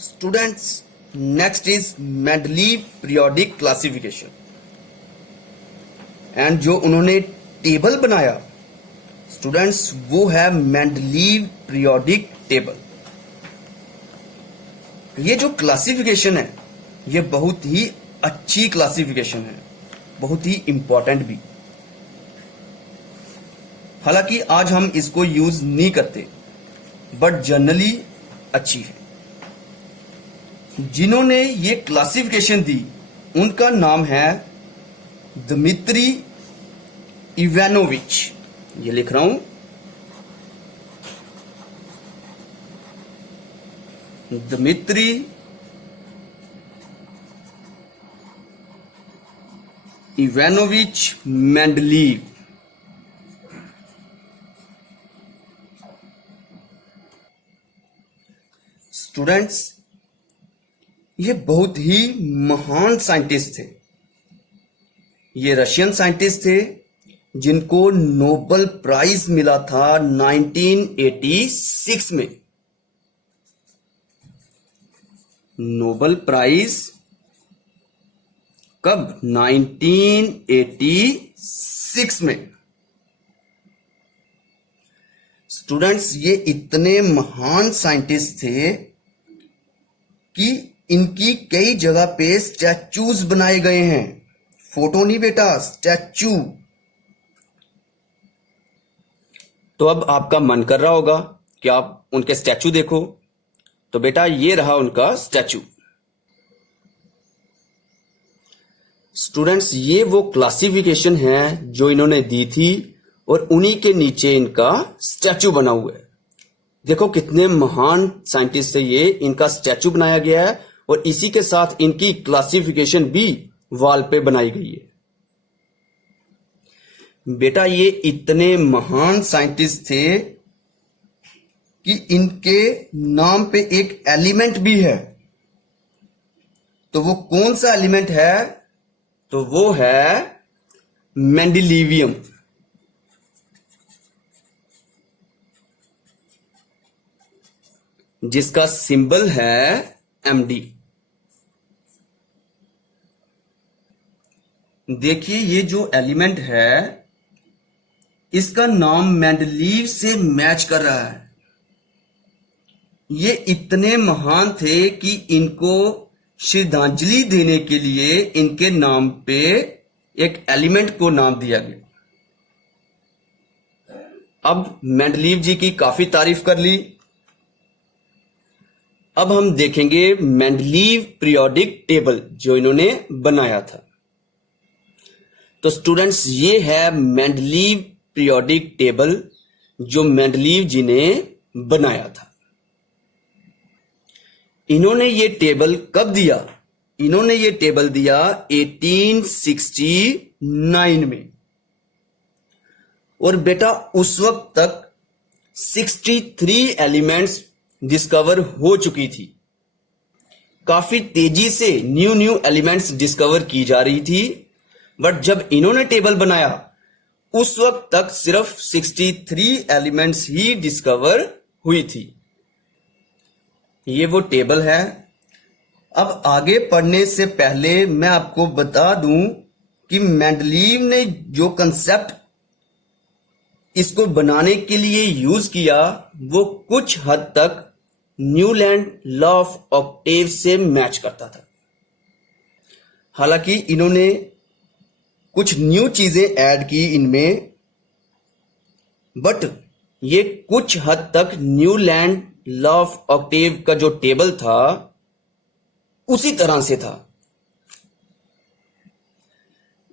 Students, next is Mendeleev periodic classification. And जो उन्होंने table बनाया स्टूडेंट्स वो है मेंडलीव पीरियोडिक टेबल। ये जो क्लासिफिकेशन है ये बहुत ही अच्छी क्लासिफिकेशन है, बहुत ही इंपॉर्टेंट भी। हालांकि आज हम इसको यूज नहीं करते बट जनरली अच्छी है। जिन्होंने ये क्लासिफिकेशन दी उनका नाम है दमित्री इवानोविच। ये लिख रहा हूं, दमित्री इवानोविच मेंडलीव। स्टूडेंट्स, ये बहुत ही महान साइंटिस्ट थे। ये रशियन साइंटिस्ट थे जिनको नोबेल प्राइज मिला था 1986 में। नोबेल प्राइज कब? 1986 में। स्टूडेंट्स, ये इतने महान साइंटिस्ट थे कि इनकी कई जगह पे स्टैचूज बनाए गए हैं। फोटो नहीं बेटा, स्टैचू। तो अब आपका मन कर रहा होगा कि आप उनके स्टैचू देखो, तो बेटा ये रहा उनका स्टैचू। स्टूडेंट्स, ये वो क्लासिफिकेशन है जो इन्होंने दी थी और उन्हीं के नीचे इनका स्टैचू बना हुआ है। देखो कितने महान साइंटिस्ट से ये इनका स्टैचू बनाया गया है और इसी के साथ इनकी क्लासिफिकेशन भी वॉल पे बनाई गई है। बेटा ये इतने महान साइंटिस्ट थे कि इनके नाम पे एक एलिमेंट भी है। तो वो कौन सा एलिमेंट है? तो वो है मेंडेलिवियम। जिसका सिंबल है MD। देखिए ये जो एलिमेंट है इसका नाम मेंडलीव से मैच कर रहा है। ये इतने महान थे कि इनको श्रद्धांजलि देने के लिए इनके नाम पे एक एलिमेंट को नाम दिया गया। अब मेंडलीव जी की काफी तारीफ कर ली। अब हम देखेंगे मेंडलीव पीरियोडिक टेबल जो इन्होंने बनाया था। तो स्टूडेंट्स, ये है मेंडलीव पीरियोडिक टेबल जो मेंडलीव जी ने बनाया था। इन्होंने ये टेबल कब दिया? इन्होंने ये टेबल दिया 1869 में। और बेटा उस वक्त तक 63 एलिमेंट्स डिस्कवर हो चुकी थी। काफी तेजी से न्यू एलिमेंट्स डिस्कवर की जा रही थी। बट जब इन्होंने टेबल बनाया उस वक्त तक सिर्फ 63 एलिमेंट्स ही डिस्कवर हुई थी। ये वो टेबल है। अब आगे पढ़ने से पहले मैं आपको बता दूं कि मेंडलीव ने जो कंसेप्ट इसको बनाने के लिए यूज किया वो कुछ हद तक न्यूलैंड लॉ ऑफ ऑक्टेव से मैच करता था। हालांकि इन्होंने कुछ न्यू चीजें ऐड की इनमें, बट ये कुछ हद तक न्यूलैंड लॉ ऑफ ऑक्टेव का जो टेबल था उसी तरह से था।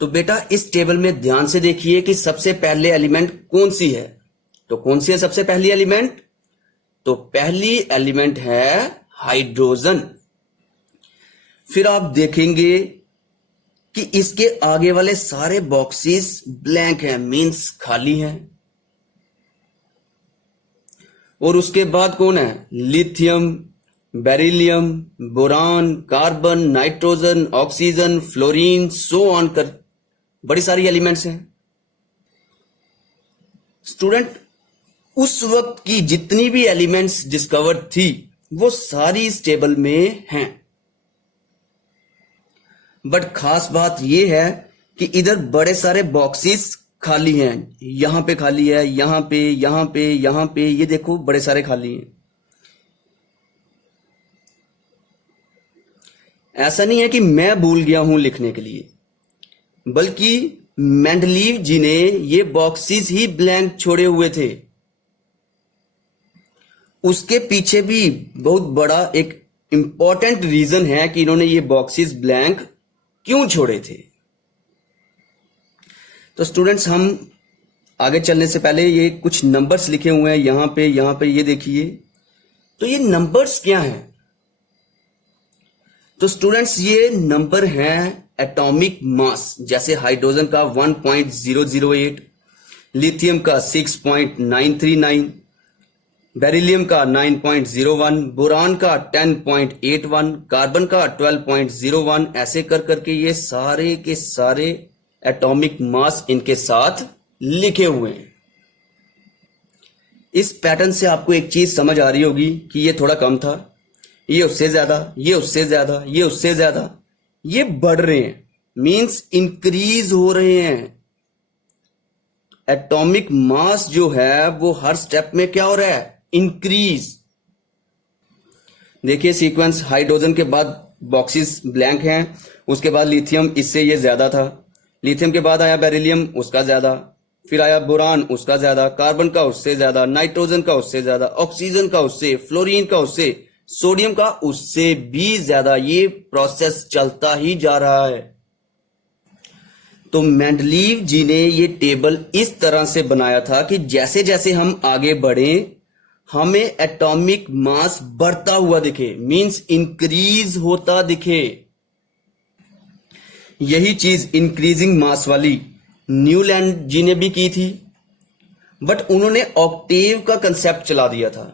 तो बेटा इस टेबल में ध्यान से देखिए कि सबसे पहले एलिमेंट कौन सी है। तो कौन सी है सबसे पहली एलिमेंट? तो पहली एलिमेंट है हाइड्रोजन। फिर आप देखेंगे कि इसके आगे वाले सारे बॉक्सेस ब्लैंक हैं, मींस खाली हैं। और उसके बाद कौन है? Lithium, beryllium, boron, carbon, nitrogen, oxygen, fluorine, so on कर बड़ी सारी एलिमेंट्स हैं। स्टूडेंट, उस वक्त की जितनी भी एलिमेंट्स डिस्कवर्ड थी वो सारी इस टेबल में हैं। बट खास बात ये है कि इधर बड़े सारे बॉक्सेस खाली हैं। यहां पे खाली है, यहां पे, यहां पे, यहां पे, ये देखो बड़े सारे खाली हैं। ऐसा नहीं है कि मैं भूल गया हूं लिखने के लिए, बल्कि मेंडलीव जी ने ये बॉक्सेस ही ब्लैंक छोड़े हुए थे। उसके पीछे भी बहुत बड़ा एक इंपॉर्टेंट रीजन है कि इन्होंने ये बॉक्सेस ब्लैंक क्यों छोड़े थे। तो स्टूडेंट्स, हम आगे चलने से पहले ये कुछ नंबर्स लिखे हुए हैं यहां पे, ये देखिए। तो ये नंबर्स क्या हैं? तो स्टूडेंट्स, ये नंबर हैं एटॉमिक मास। जैसे हाइड्रोजन का 1.008, लिथियम का 6.939, बेरिलियम का 9.01, बोरान का 10.81, कार्बन का 12.01, ऐसे कर करके ये सारे के सारे एटॉमिक मास इनके साथ लिखे हुए हैं। इस पैटर्न से आपको एक चीज समझ आ रही होगी कि ये थोड़ा कम था, ये उससे ज्यादा, ये उससे ज्यादा, ये उससे ज्यादा, ये बढ़ रहे हैं, मींस इंक्रीज हो रहे हैं। एटॉमिक मास जो है वो हर स्टेप में क्या हो रहा है? इंक्रीज। देखिए सीक्वेंस, हाइड्रोजन के बाद बॉक्सेस ब्लैंक हैं, उसके बाद लिथियम, इससे ये ज्यादा था। लिथियम के बाद आया बेरिलियम, उसका ज्यादा, फिर आया बोरान, उसका ज्यादा, कार्बन का उससे ज्यादा, नाइट्रोजन का उससे ज्यादा, ऑक्सीजन का उससे, फ्लोरीन का उससे, सोडियम का उससे भी ज्यादा। ये प्रोसेस चलता ही जा रहा है। तो मेंडलीव जी ने ये टेबल इस तरह से बनाया था कि जैसे जैसे हम आगे बढ़े हमें एटॉमिक मास बढ़ता हुआ दिखे, मींस इंक्रीज होता दिखे। यही चीज इंक्रीजिंग मास वाली न्यूलैंड जी ने भी की थी, बट उन्होंने ऑक्टेव का कंसेप्ट चला दिया था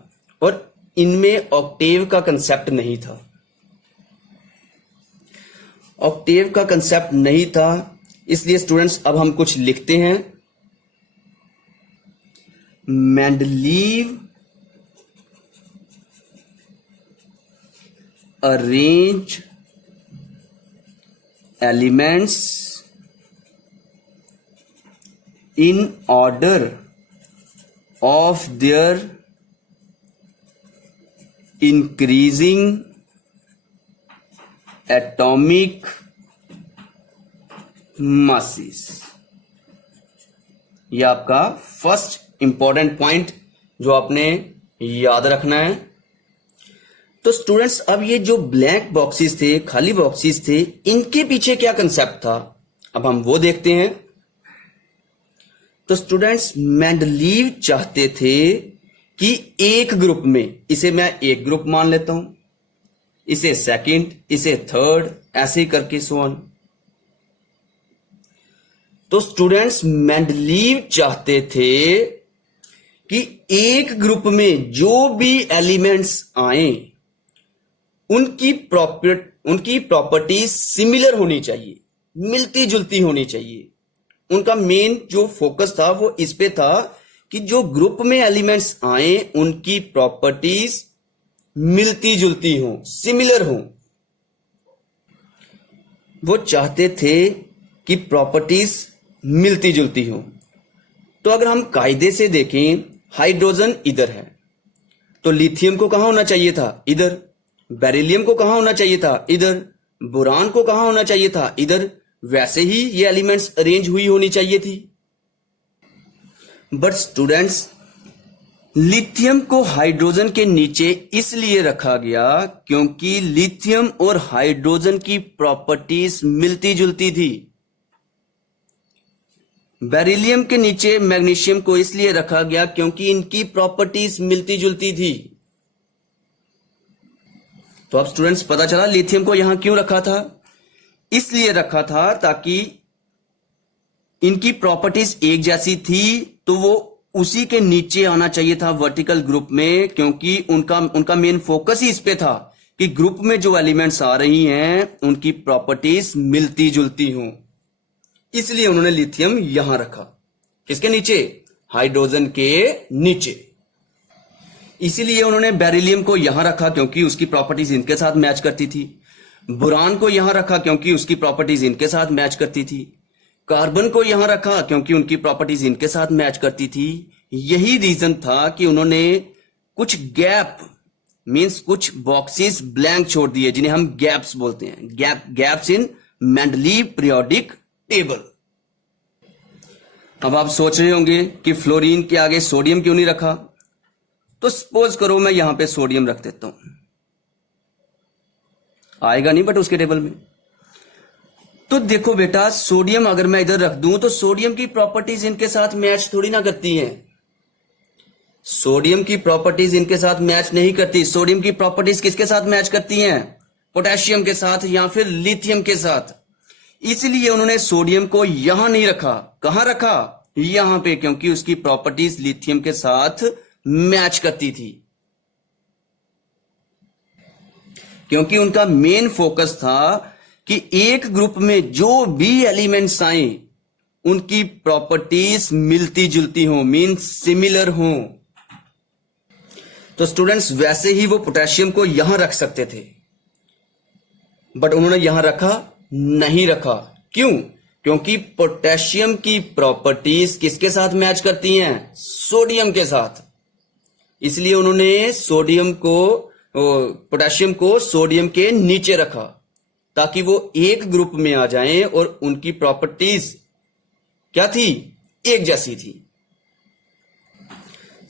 और इनमें ऑक्टेव का कंसेप्ट नहीं था। ऑक्टेव का कंसेप्ट नहीं था, इसलिए स्टूडेंट्स अब हम कुछ लिखते हैं। Mendeleev arrange elements in order of their increasing atomic masses। यह आपका फर्स्ट इंपॉर्टेंट पॉइंट जो आपने याद रखना है। तो स्टूडेंट्स, अब ये जो ब्लैंक बॉक्सेस थे, खाली बॉक्सेस थे, इनके पीछे क्या कंसेप्ट था, अब हम वो देखते हैं। तो स्टूडेंट्स, मेंडलीव चाहते थे कि एक ग्रुप में, इसे मैं एक ग्रुप मान लेता हूं, इसे सेकंड, इसे थर्ड, ऐसे करके सो ऑन। तो स्टूडेंट्स, मेंडलीव चाहते थे कि एक ग्रुप में जो भी एलिमेंट्स आए उनकी प्रॉपर्टीज सिमिलर होनी चाहिए, मिलती जुलती होनी चाहिए। उनका मेन जो फोकस था वो इस पे था कि जो ग्रुप में एलिमेंट्स आए उनकी प्रॉपर्टीज मिलती जुलती हो, सिमिलर हो। वो चाहते थे कि प्रॉपर्टीज मिलती जुलती हो। तो अगर हम कायदे से देखें, हाइड्रोजन इधर है तो लिथियम को कहां होना चाहिए था? इधर। बेरिलियम को कहां होना चाहिए था? इधर। बोरान को कहां होना चाहिए था? इधर। वैसे ही ये एलिमेंट्स अरेंज हुई होनी चाहिए थी। बट स्टूडेंट्स, लिथियम को हाइड्रोजन के नीचे इसलिए रखा गया क्योंकि लिथियम और हाइड्रोजन की प्रॉपर्टीज मिलती जुलती थी। बेरिलियम के नीचे मैग्नीशियम को इसलिए रखा गया क्योंकि इनकी प्रॉपर्टीज मिलती जुलती थी। तो अब स्टूडेंट्स, पता चला लिथियम को यहां क्यों रखा था। इसलिए रखा था ताकि इनकी प्रॉपर्टीज एक जैसी थी, तो वो उसी के नीचे आना चाहिए था वर्टिकल ग्रुप में, क्योंकि उनका मेन फोकस ही इस पे था कि ग्रुप में जो एलिमेंट्स आ रही हैं उनकी प्रॉपर्टीज मिलती जुलती हों। इसलिए उन्होंने लिथियम यहां रखा। किसके नीचे? हाइड्रोजन के नीचे। इसीलिए उन्होंने बेरिलियम को यहां रखा क्योंकि उसकी प्रॉपर्टीज इनके साथ मैच करती थी, बोरान को यहां रखा क्योंकि उसकी प्रॉपर्टीज इनके साथ मैच करती थी, कार्बन को यहां रखा क्योंकि उनकी प्रॉपर्टीज इनके साथ मैच करती थी। यही रीजन था कि उन्होंने कुछ गैप मींस कुछ बॉक्सेस ब्लैंक छोड़ दिए, जिन्हें हम गैप्स बोलते हैं, gaps in Mendeleev periodic table. अब आप सोच रहे होंगे कि फ्लोरीन के आगे सोडियम क्यों नहीं रखा, तो सपोज करो मैं यहां पे सोडियम रख देता हूं, आएगा नहीं बट उसके टेबल में। तो देखो बेटा, सोडियम अगर मैं इधर रख दूं तो सोडियम की प्रॉपर्टीज इनके साथ मैच थोड़ी ना करती हैं। सोडियम की प्रॉपर्टीज इनके साथ मैच नहीं करती। सोडियम की प्रॉपर्टीज किसके साथ मैच करती हैं? पोटेशियम के साथ या फिर लिथियम के साथ। इसलिए उन्होंने सोडियम को यहां नहीं रखा। कहां रखा? यहां पे, क्योंकि उसकी प्रॉपर्टीज लिथियम के साथ मैच करती थी। क्योंकि उनका मेन फोकस था कि एक ग्रुप में जो भी एलिमेंट्स आए उनकी प्रॉपर्टीज मिलती जुलती हो, मींस सिमिलर हो। तो स्टूडेंट्स, वैसे ही वो पोटेशियम को यहां रख सकते थे, बट उन्होंने यहां नहीं रखा। क्यों? क्योंकि पोटेशियम की प्रॉपर्टीज किसके साथ मैच करती हैं? सोडियम के साथ। इसलिए उन्होंने पोटेशियम को सोडियम के नीचे रखा, ताकि वो एक ग्रुप में आ जाएं और उनकी प्रॉपर्टीज क्या थी? एक जैसी थी।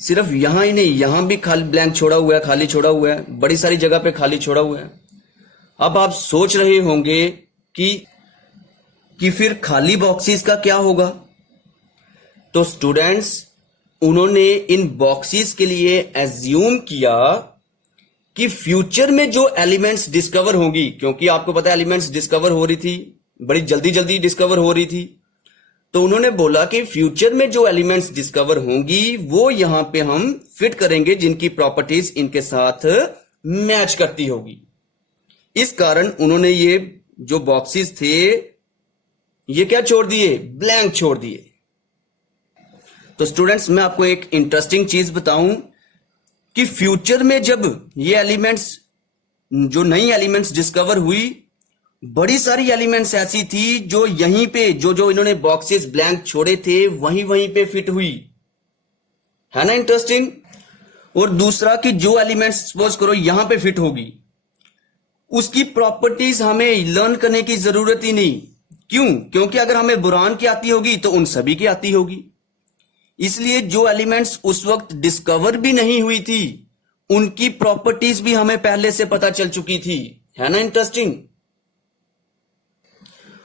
सिर्फ यहां ही नहीं, यहां भी खाली ब्लैंक छोड़ा हुआ है, खाली छोड़ा हुआ है, बड़ी सारी जगह पे खाली छोड़ा हुआ है। अब आप सोच रहे होंगे कि फिर खाली बॉक्सेस का क्या होगा? तो स्टूडेंट्स, उन्होंने इन बॉक्सेस के लिए एज्यूम किया कि फ्यूचर में जो एलिमेंट्स डिस्कवर होंगी, क्योंकि आपको पता है एलिमेंट्स डिस्कवर हो रही थी, बड़ी जल्दी जल्दी डिस्कवर हो रही थी, तो उन्होंने बोला कि फ्यूचर में जो एलिमेंट्स डिस्कवर होंगी वो यहां पे हम फिट करेंगे, जिनकी प्रॉपर्टीज इनके साथ मैच करती होगी। इस कारण उन्होंने ये जो बॉक्सेस थे ये क्या छोड़ दिए? ब्लैंक छोड़ दिए। तो स्टूडेंट्स, मैं आपको एक इंटरेस्टिंग चीज बताऊं कि फ्यूचर में जब ये एलिमेंट्स, जो नई एलिमेंट्स डिस्कवर हुई, बड़ी सारी एलिमेंट्स ऐसी थी जो यहीं पे जो इन्होंने बॉक्सेस ब्लैंक छोड़े थे वहीं पे फिट हुई। है ना इंटरेस्टिंग? और दूसरा कि जो एलिमेंट्स सपोज करो यहां पे फिट होगी, उसकी प्रॉपर्टीज हमें लर्न करने की जरूरत ही नहीं। क्यों? क्योंकि अगर हमें बोरान की आती होगी तो उन सभी की आती होगी। इसलिए जो एलिमेंट्स उस वक्त डिस्कवर भी नहीं हुई थी उनकी प्रॉपर्टीज भी हमें पहले से पता चल चुकी थी। है ना इंटरेस्टिंग?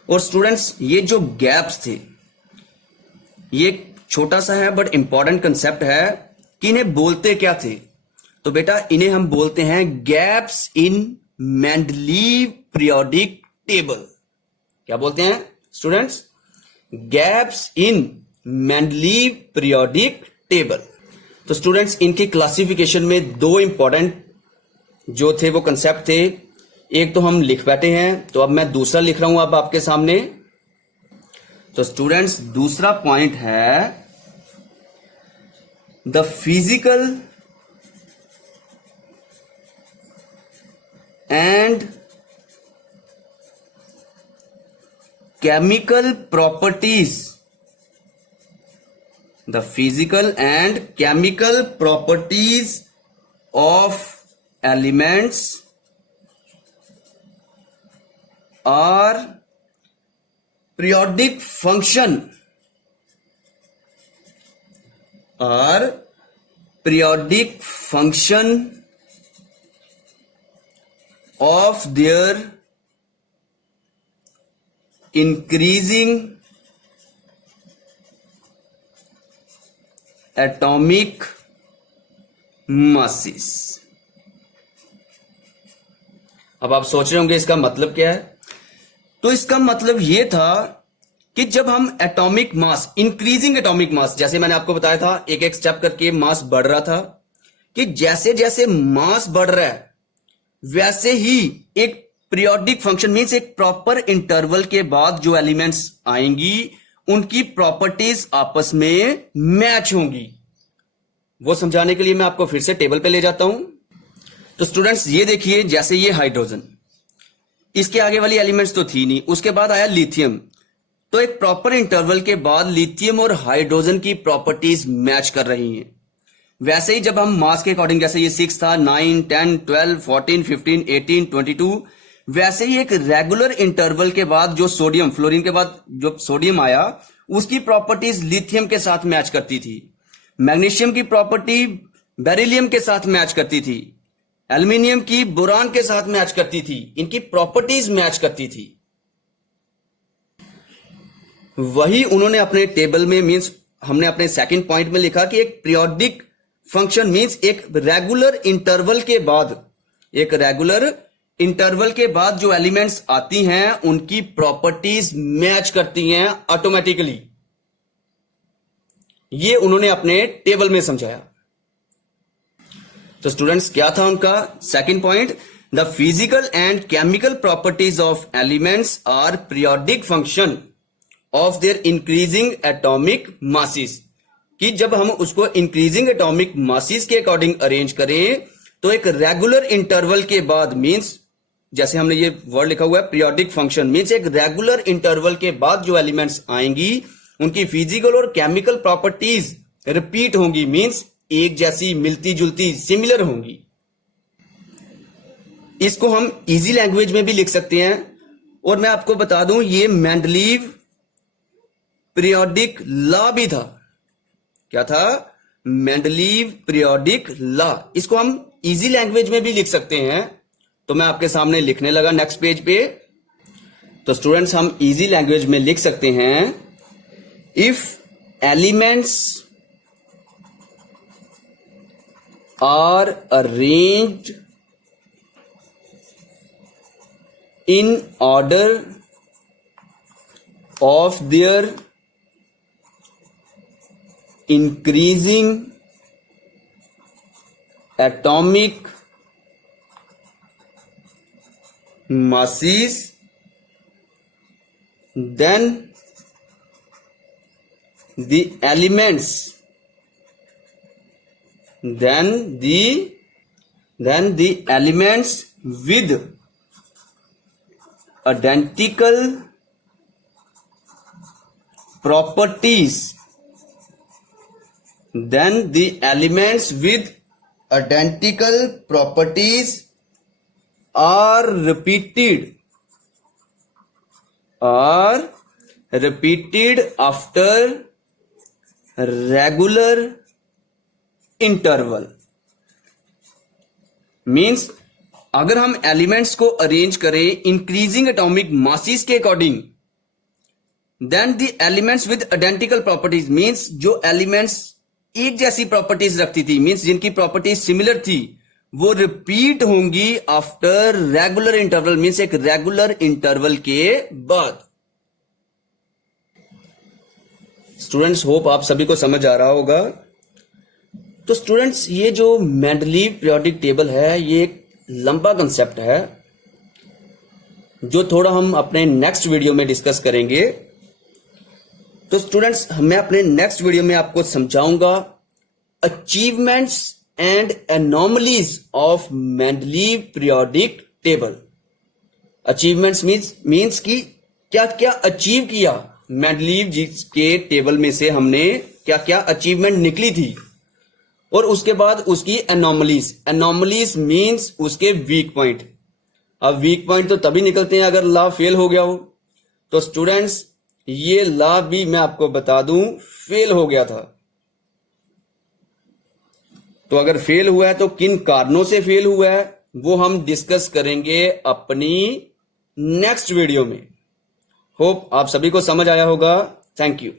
और स्टूडेंट्स, ये जो गैप्स थे, ये छोटा सा है बट इंपॉर्टेंट कंसेप्ट है कि इन्हें बोलते क्या थे। तो बेटा, इन्हें हम बोलते हैं gaps in Mendeleev periodic table. क्या बोलते हैं students? Gaps in Mendeleev periodic table. तो स्टूडेंट्स, इनकी क्लासिफिकेशन में दो इंपॉर्टेंट जो थे वो कंसेप्ट थे। एक तो हम लिख बैठे हैं, तो अब मैं दूसरा लिख रहा हूं अब आपके सामने। तो स्टूडेंट्स, दूसरा पॉइंट है the physical and chemical properties, the physical and chemical properties of elements are periodic function of their increasing atomic masses। अब आप सोच रहे होंगे इसका मतलब क्या है? तो इसका मतलब यह था कि जब हम atomic mass, increasing atomic mass, जैसे मैंने आपको बताया था एक एक स्टेप करके मास बढ़ रहा था, कि जैसे जैसे मास बढ़ रहा है वैसे ही एक पीरियोडिक फंक्शन मींस एक प्रॉपर इंटरवल के बाद जो एलिमेंट्स आएंगी उनकी प्रॉपर्टीज आपस में मैच होंगी। वो समझाने के लिए मैं आपको फिर से टेबल पे ले जाता हूं। तो स्टूडेंट्स ये देखिए, जैसे ये हाइड्रोजन, इसके आगे वाली एलिमेंट्स तो थी नहीं, उसके बाद आया लिथियम। तो एक प्रॉपर इंटरवल के बाद लिथियम और हाइड्रोजन की प्रॉपर्टीज मैच कर रही हैं। वैसे ही जब हम मास के अकॉर्डिंग, जैसे ये 6 था, 9, 10, 12, 14, 15, 18, 22, वैसे ही एक रेगुलर इंटरवल के बाद जो सोडियम, फ्लोरीन के बाद जो सोडियम आया, उसकी प्रॉपर्टीज लिथियम के साथ मैच करती थी। मैग्नीशियम की प्रॉपर्टी बेरिलियम के साथ मैच करती थी, एल्यूमिनियम की बोरान के साथ मैच करती थी, इनकी प्रॉपर्टीज मैच करती थी। वही उन्होंने अपने टेबल में, मींस हमने अपने सेकंड पॉइंट में लिखा कि एक पीरियोडिक फंक्शन मींस एक रेगुलर इंटरवल के बाद, एक रेगुलर इंटरवल के बाद जो एलिमेंट्स आती हैं उनकी प्रॉपर्टीज मैच करती हैं ऑटोमेटिकली। ये उन्होंने अपने टेबल में समझाया। तो स्टूडेंट्स क्या था उनका second point? The physical and chemical properties of elements are periodic function of their increasing atomic masses. कि जब हम उसको इंक्रीजिंग एटॉमिक मासिस के अकॉर्डिंग अरेंज करें तो एक रेगुलर इंटरवल के बाद, मींस जैसे हमने ये वर्ड लिखा हुआ है पीरियोडिक फंक्शन, मींस एक रेगुलर इंटरवल के बाद जो एलिमेंट्स आएंगी उनकी फिजिकल और केमिकल प्रॉपर्टीज रिपीट होंगी, मींस एक जैसी, मिलती जुलती, सिमिलर होंगी। इसको हम इजी लैंग्वेज में भी लिख सकते हैं। और मैं आपको बता दूं, ये मेंडलीव पीरियोडिक लॉ भी था। क्या था? Mendeleev periodic law. इसको हम इजी लैंग्वेज में भी लिख सकते हैं। तो मैं आपके सामने लिखने लगा नेक्स्ट पेज पे। तो स्टूडेंट्स हम इजी लैंग्वेज में लिख सकते हैं, if elements are arranged in order of their increasing atomic masses, then the elements with identical properties, are repeated after regular interval. Means अगर हम एलिमेंट्स को अरेंज करें इंक्रीजिंग एटॉमिक मासिस के according, then the elements with identical properties, means जो elements एक जैसी properties रखती थी, मींस जिनकी प्रॉपर्टीज सिमिलर थी, वो रिपीट होंगी आफ्टर रेगुलर इंटरवल, मींस एक रेगुलर इंटरवल के बाद। स्टूडेंट्स होप आप सभी को समझ आ रहा होगा। तो स्टूडेंट्स ये जो मेंडलीव पीरियोडिक टेबल है, ये एक लंबा कंसेप्ट है जो थोड़ा हम अपने नेक्स्ट वीडियो में डिस्कस करेंगे। तो स्टूडेंट्स मैं अपने नेक्स्ट वीडियो में आपको समझाऊंगा achievements and anomalies of Mendeleev periodic table. Achievements means कि क्या क्या अचीव किया मेंडलीव जी के टेबल में से, हमने क्या क्या अचीवमेंट निकली थी, और उसके बाद उसकी एनोमलीज मींस उसके वीक पॉइंट। अब वीक पॉइंट तो तभी निकलते हैं अगर लॉ फेल हो गया हो। तो स्टूडेंट्स ये लॉ भी मैं आपको बता दूं फेल हो गया था। तो अगर फेल हुआ है तो किन कारणों से फेल हुआ है वो हम डिस्कस करेंगे अपनी नेक्स्ट वीडियो में। होप आप सभी को समझ आया होगा। Thank you.